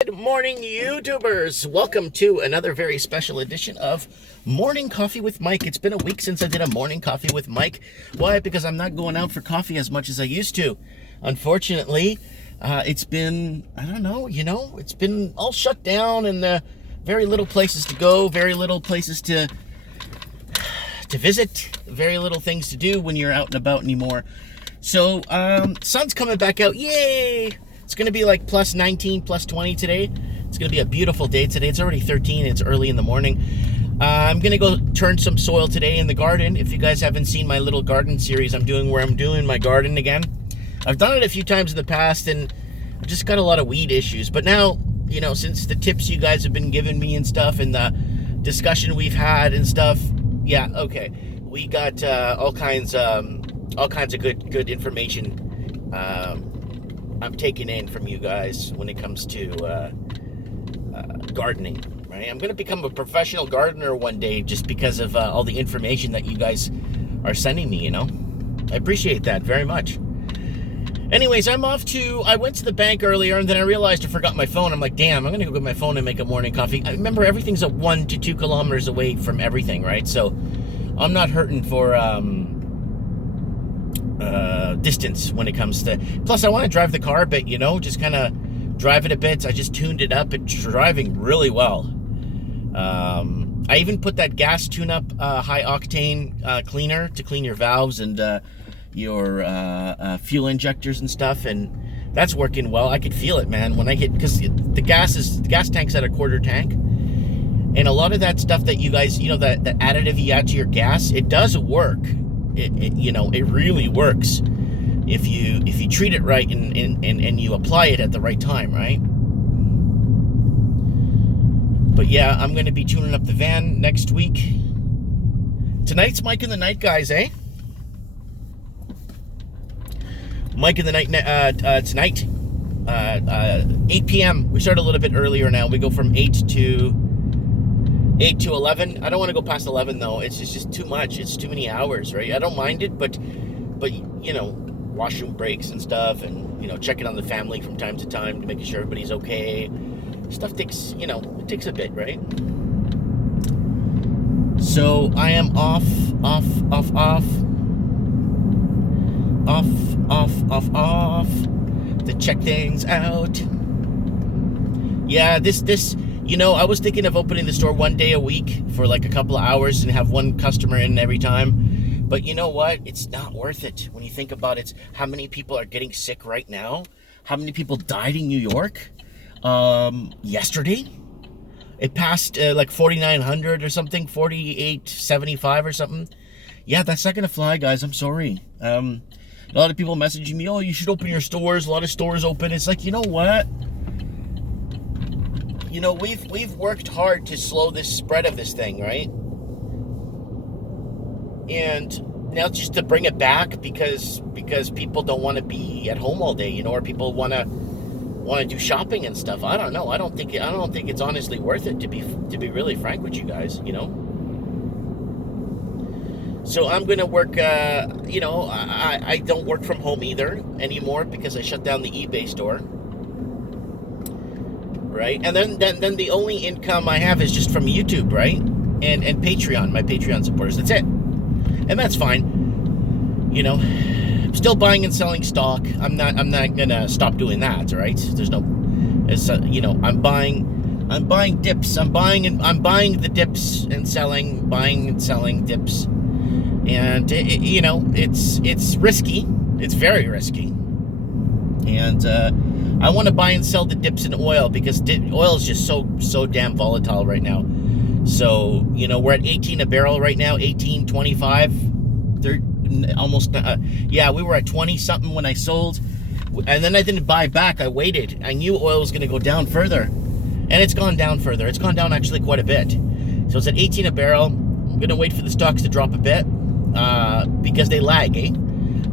Good morning, YouTubers. Welcome to another very special edition of Morning Coffee with Mike. It's been a week since I did a Morning Coffee with Mike. Why? Because I'm not going out for coffee as much as I used to. Unfortunately, it's been, I don't know, it's been all shut down and very little places to go, very little places to visit, very little things to do when you're out and about anymore. So, sun's coming back out. Yay! It's going to be like plus 19, plus 20 today. It's going to be a beautiful day today. It's already 13. It's early in the morning. I'm going to go turn some soil today in the garden. If you guys haven't seen my little garden series I'm doing where I'm doing my garden again. I've done it a few times in the past and I've just got a lot of weed issues. But now, since the tips you guys have been giving me and stuff and the discussion we've had and stuff, yeah, okay. We got all kinds of good information I'm taking in from you guys when it comes to gardening, right? I'm going to become a professional gardener one day just because of all the information that you guys are sending me, I appreciate that very much. Anyways, I went to the bank earlier and then I realized I forgot my phone. I'm like, damn, I'm going to go get my phone and make a morning coffee. I remember everything's at 1 to 2 kilometers away from everything, right? So I'm not hurting for distance when it comes to, plus I want to drive the car a bit, just kind of drive it a bit. I just tuned it up. It's driving really well. I even put that gas tune-up high octane cleaner to clean your valves and your fuel injectors and stuff, and that's working well. I could feel it, man, when I hit, because the gas tank's at a quarter tank, and a lot of that stuff that you guys, that additive you add to your gas, it does work. It really works if you treat it right and you apply it at the right time, right? But yeah, I'm going to be tuning up the van next week. Tonight's Mike in the Night, guys, eh? Mike in the Night tonight, 8 p.m. We start a little bit earlier now. We go from 8 to 11. I don't want to go past 11 though. It's just too much. It's too many hours, right? I don't mind it, but washroom breaks and stuff, and checking on the family from time to time to make sure everybody's okay. Stuff takes, it takes a bit, right? So I am off to check things out. Yeah, this I was thinking of opening the store one day a week for like a couple of hours and have one customer in every time. But you know what? It's not worth it when you think about it. How many people are getting sick right now? How many people died in New York yesterday? It passed like 4,900 or something, 4,875 or something. Yeah, that's not going to fly, guys. I'm sorry. A lot of people messaging me, oh, you should open your stores. A lot of stores open. It's like, you know what? We've worked hard to slow this spread of this thing, right? And now just to bring it back because people don't want to be at home all day, or people want to do shopping and stuff. I don't know. I don't think it's honestly worth it, to be really frank with you guys, So I'm going to work, I don't work from home either anymore because I shut down the eBay store. Right? And then the only income I have is just from YouTube, right? And Patreon, my Patreon supporters. That's it. And that's fine. I'm still buying and selling stock. I'm not gonna stop doing that, right? There's no, I'm buying dips. I'm buying the dips and selling, buying and selling dips. And it's risky. It's very risky. And I want to buy and sell the dips in oil because oil is just so damn volatile right now. So, we're at 18 a barrel right now, 18.25. They're almost, we were at 20 something when I sold. And then I didn't buy back. I waited. I knew oil was going to go down further. And it's gone down further. It's gone down actually quite a bit. So it's at 18 a barrel. I'm going to wait for the stocks to drop a bit because they lag, eh?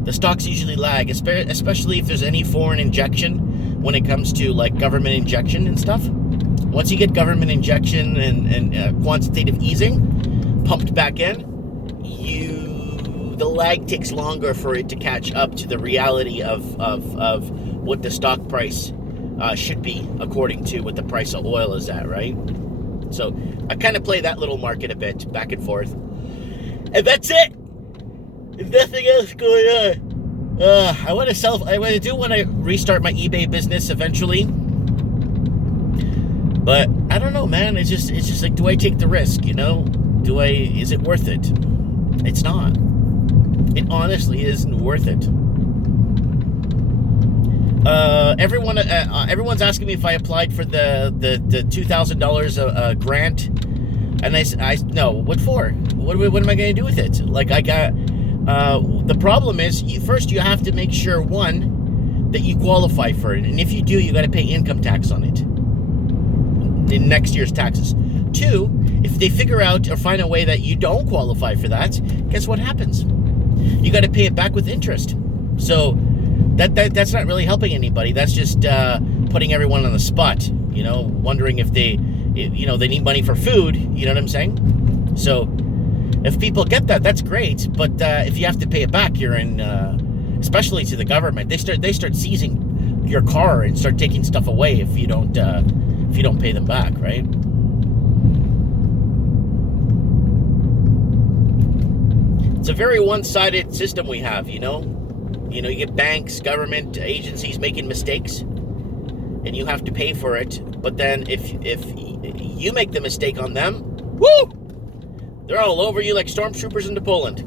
The stocks usually lag, especially if there's any foreign injection when it comes to like government injection and stuff. Once you get government injection and quantitative easing pumped back in, the lag takes longer for it to catch up to the reality of what the stock price should be, according to what the price of oil is at, right? So I kind of play that little market a bit, back and forth. And that's it. There's nothing else going on. I want to restart my eBay business eventually. But I don't know, man. It's just like, do I take the risk, you know? Is it worth it? It's not. It honestly isn't worth it. Everyone's asking me if I applied for the $2,000 grant, and I no. What for? What am I going to do with it? Like, I got the problem is, first you have to make sure, one, that you qualify for it, and if you do, you got to pay income tax on it in next year's taxes. Two, if they figure out or find a way that you don't qualify for that, guess what happens? You got to pay it back with interest. So that's not really helping anybody. That's just putting everyone on the spot, you know, wondering if they need money for food, you know what I'm saying? So if people get that, that's great, but if you have to pay it back, you're in, especially to the government, they start seizing your car and start taking stuff away if you don't pay them back, right? It's a very one-sided system we have, you know. You get banks, government agencies making mistakes, and you have to pay for it. But then if you make the mistake on them, woo! They're all over you like stormtroopers into Poland.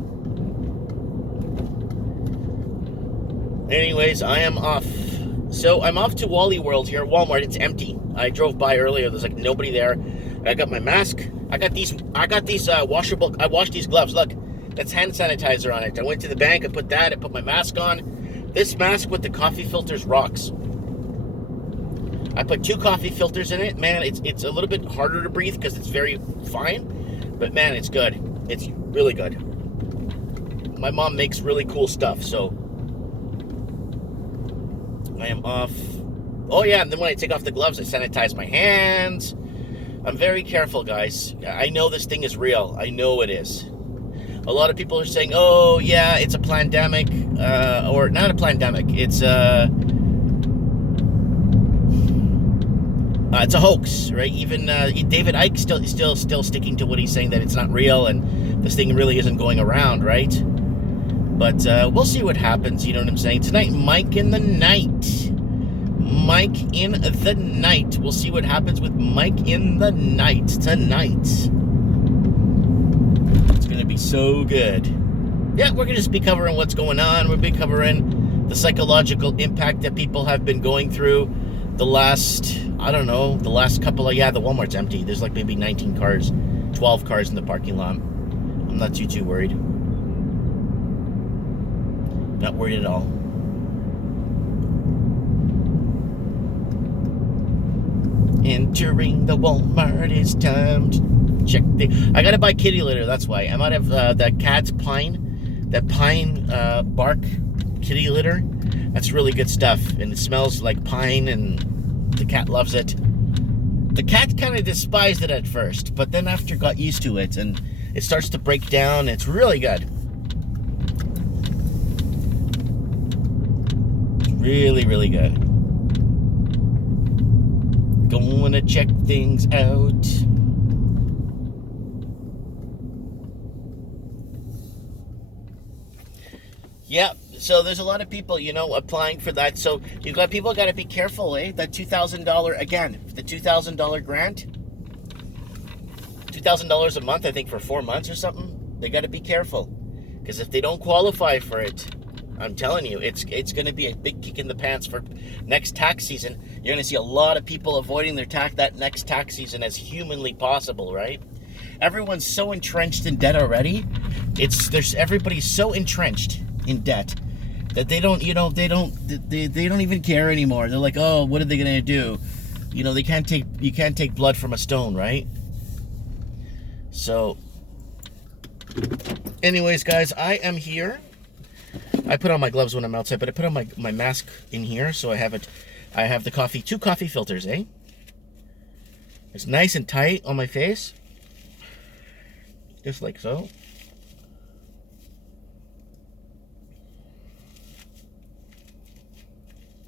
Anyways, I am off. So I'm off to Wally World here at Walmart. It's empty. I drove by earlier. There's like nobody there. I got my mask. I got these washable. I washed these gloves. Look. That's hand sanitizer on it. I went to the bank, I put my mask on. This mask with the coffee filters rocks. I put 2 coffee filters in it. Man, it's a little bit harder to breathe because it's very fine. But man, it's good. It's really good. My mom makes really cool stuff, so I am off. Oh yeah, and then when I take off the gloves, I sanitize my hands. I'm very careful, guys. I know this thing is real. I know it is. A lot of people are saying, oh, yeah, it's a pandemic, or not a pandemic, it's a hoax, right? Even David Icke still sticking to what he's saying, that it's not real and this thing really isn't going around, right? But we'll see what happens, you know what I'm saying? Tonight, Mike in the Night. Mike in the Night. We'll see what happens with Mike in the Night tonight. Gonna be so good. Yeah, we're gonna just be covering what's going on. We'll be covering the psychological impact that people have been going through the last couple of, the Walmart's empty. There's like maybe 19 cars, 12 cars in the parking lot. I'm not too worried. Not worried at all. Entering the Walmart, it's time to check I gotta buy kitty litter, that's why. I might have that cat's pine bark kitty litter. That's really good stuff, and it smells like pine, and the cat loves it. The cat kind of despised it at first, but then after got used to it, and it starts to break down. It's really good. It's really, really good. Gonna check things out. Yeah, so there's a lot of people, applying for that. So people got to be careful, That $2,000, again, the $2,000 grant, $2,000 a month, I think, for 4 months or something. They got to be careful, because if they don't qualify for it, I'm telling you, it's going to be a big kick in the pants for next tax season. You're going to see a lot of people avoiding that next tax season as humanly possible, right? Everyone's so entrenched in debt already. Everybody's so entrenched in debt that they don't even care anymore. They're like, oh, what are they going to do? You can't take blood from a stone, right? So anyways, guys, I am here. I put on my gloves when I'm outside, but I put on my mask in here, so I have the coffee, 2 coffee filters, It's nice and tight on my face. Just like so.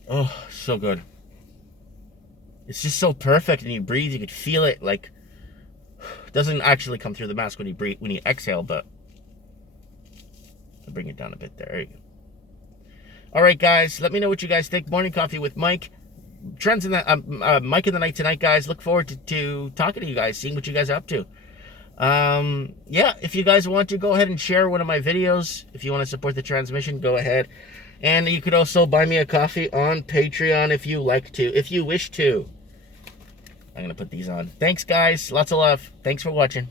Oh, so good. It's just so perfect, and you breathe, you could feel it. Like, it doesn't actually come through the mask when you breathe, when you exhale, but I'll bring it down a bit there. There you go. All right, guys, let me know what you guys think. Morning Coffee with Mike. Trends in the Mike in the night tonight, guys. Look forward to talking to you guys, seeing what you guys are up to. Yeah, if you guys want to, go ahead and share one of my videos. If you want to support the transmission, go ahead. And you could also buy me a coffee on Patreon if you like to, if you wish to. I'm going to put these on. Thanks, guys. Lots of love. Thanks for watching.